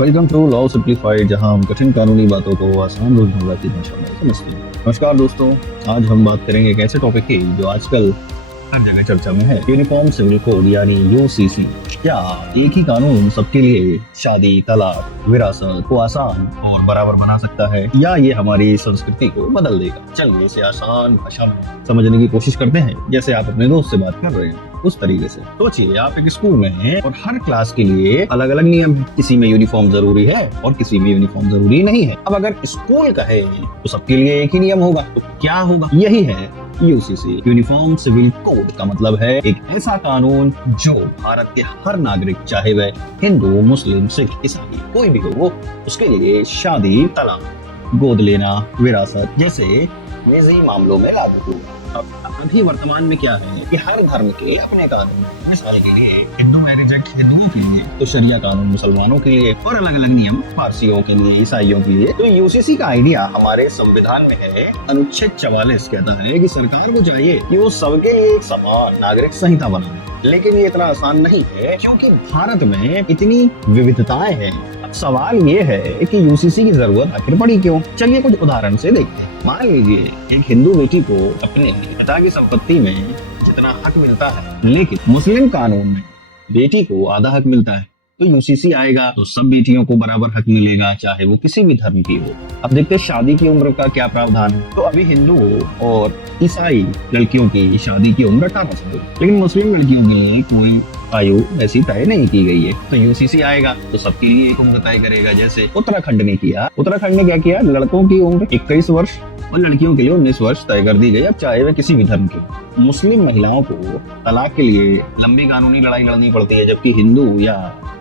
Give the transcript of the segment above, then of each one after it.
Welcome to law simplified, जहां हम कठिन कानूनी बातों को आसान रोजमर्रा की भाषा में समझते हैं। नमस्कार दोस्तों, आज हम बात करेंगे एक ऐसे टॉपिक की जो आजकल हर जगह चर्चा में है, यूनिफॉर्म सिविल कोड यानी यूसीसी। क्या एक ही कानून सबके लिए शादी, तलाक, विरासत को आसान और बराबर बना सकता है, या ये हमारी संस्कृति को बदल देगा? चलिए इसे आसान भाषा में समझने की कोशिश करते हैं, जैसे आप अपने दोस्त से बात कर रहे हैं उस तरीके से। सोचिए आप एक स्कूल में हैं और हर क्लास के लिए अलग अलग नियम हैं। किसी में यूनिफॉर्म जरूरी है और किसी में यूनिफॉर्म जरूरी नहीं है। अब अगर स्कूल कहे तो सबके लिए एक ही नियम होगा, तो क्या होगा? यही है यूसीसी, यूनिफॉर्म सिविल कोड। का मतलब है एक ऐसा कानून जो भारत के हर नागरिक, चाहे वह हिंदू, मुस्लिम, सिख, ईसाई कोई भी हो, वो उसके लिए शादी, तलाक, गोद लेना, विरासत जैसे निजी मामलों में लागू होगा। अब अभी वर्तमान में क्या है कि हर धर्म के अपने कानून। मिसाल के लिए हिंदू मैरिज एक्ट हिंदुओं के लिए, तो शरिया कानून मुसलमानों के लिए, और अलग अलग नियम पारसियों के लिए, ईसाइयों के लिए। तो यूसीसी का आइडिया हमारे संविधान में है। अनुच्छेद 44 कहता है कि सरकार को चाहिए कि वो सबके लिए एक समान नागरिक संहिता बनाए। लेकिन ये इतना आसान नहीं है, क्योंकि भारत में इतनी विविधताएं हैं। अब सवाल ये है कि यूसीसी की जरूरत आखिर पड़ी क्यों? चलिए कुछ उदाहरण से देखते हैं। मान लीजिए एक हिंदू बेटी को अपने पिता की संपत्ति में जितना हक मिलता है, लेकिन मुस्लिम कानून में बेटी को आधा हक मिलता है। तो यूसीसी आएगा तो सब बेटियों को बराबर हक मिलेगा, चाहे वो किसी भी धर्म की हो। अब देखते हैं शादी की उम्र का क्या प्रावधान है। तो अभी हिंदू और ईसाई लड़कियों की शादी की उम्र 18 साल, लेकिन मुस्लिम लड़कियों के लिए कोई आयु ऐसी तय नहीं की गई है। तो यूसीसी आएगा तो सबके लिए एक उम्र तय करेगा, जैसे उत्तराखंड ने किया। उत्तराखंड ने क्या किया? लड़कों की उम्र 21 वर्ष और लड़कियों के लिए 19 वर्ष तय कर दी गई, अब चाहे वे किसी भी धर्म के। मुस्लिम महिलाओं को तलाक के लिए लंबी कानूनी लड़ाई लड़नी पड़ती है, जबकि हिंदू या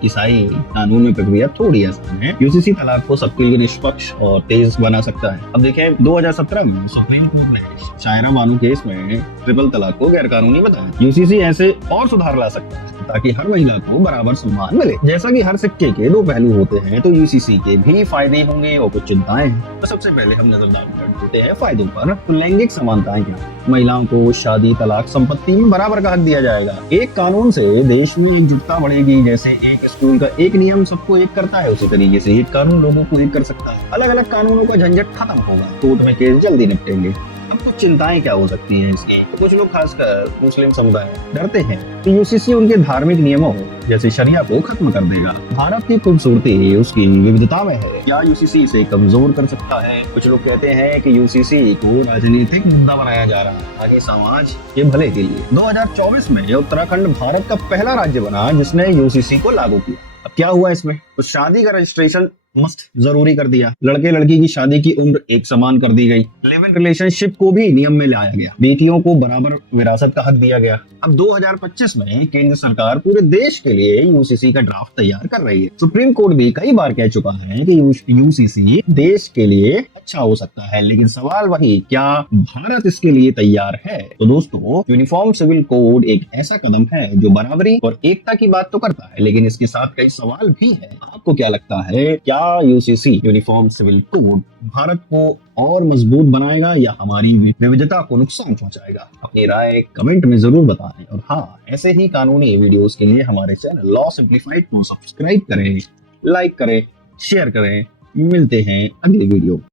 ईसाई कानून में प्रक्रिया थोड़ी आसान है। यूसीसी तलाक को सबके लिए निष्पक्ष और तेज बना सकता है। अब देखें 2017 में सुप्रीम कोर्ट ने शायरा बानू केस में ट्रिपल तलाक को गैर कानूनी बताया। यूसीसी ऐसे और सुधार ला सकता है ताकि हर महिला को बराबर सम्मान मिले। जैसा कि हर सिक्के के दो पहलू होते हैं, तो यूसीसी के भी फायदे होंगे और कुछ चिंताएं हैं। तो सबसे पहले हम नजर डालते हैं फायदों पर। तो लैंगिक समानताएं क्या? महिलाओं को शादी, तलाक, संपत्ति में बराबर का हक दिया जाएगा। एक कानून से देश में एकजुटता बढ़ेगी। जैसे एक स्कूल का एक नियम सबको एक करता है, उसी तरीके से एक कानून लोगों को एक कर सकता है। अलग अलग कानूनों का झंझट खत्म होगा, कोर्ट में केस जल्दी निपटेंगे। अब कुछ चिंताएं क्या हो सकती हैं इसकी? तो कुछ लोग, खासकर मुस्लिम समुदाय, डरते हैं तो यूसीसी उनके धार्मिक नियमों जैसे शरिया को खत्म कर देगा। भारत की खूबसूरती उसकी विविधता में है। क्या यूसीसी इसे कमजोर कर सकता है? कुछ लोग कहते हैं कि यूसीसी को राजनीतिक मुद्दा बनाया जा रहा है, आगे समाज के भले के लिए। 2024 में उत्तराखंड भारत का पहला राज्य बना जिसने यूसीसी को लागू किया। अब क्या हुआ इसमें? तो शादी का रजिस्ट्रेशन मस्ट जरूरी कर दिया। लड़के लड़की की शादी की उम्र एक समान कर दी गई। लिव इन रिलेशनशिप को भी नियम में लाया गया। बेटियों को बराबर विरासत का हक दिया गया। अब 2025 में केंद्र सरकार पूरे देश के लिए यूसीसी का ड्राफ्ट तैयार कर रही है। सुप्रीम कोर्ट भी कई बार कह चुका है कि यूसीसी देश के लिए अच्छा हो सकता है, लेकिन सवाल वही, क्या भारत इसके लिए तैयार है? तो दोस्तों, यूनिफॉर्म सिविल कोड एक ऐसा कदम है जो बराबरी और एकता की बात तो करता है, लेकिन इसके साथ कई सवाल भी है। आपको क्या लगता है, क्या UCC uniform civil code Bharat को और मजबूत बनाएगा या हमारी विविधता को नुकसान पहुंचाएगा? अपनी राय कमेंट में जरूर बताएं। और हाँ, ऐसे ही कानूनी वीडियोस के लिए हमारे चैनल लॉ सिंप्लीफाइड को सब्सक्राइब करें, लाइक करें, शेयर करें। मिलते हैं अगली वीडियो।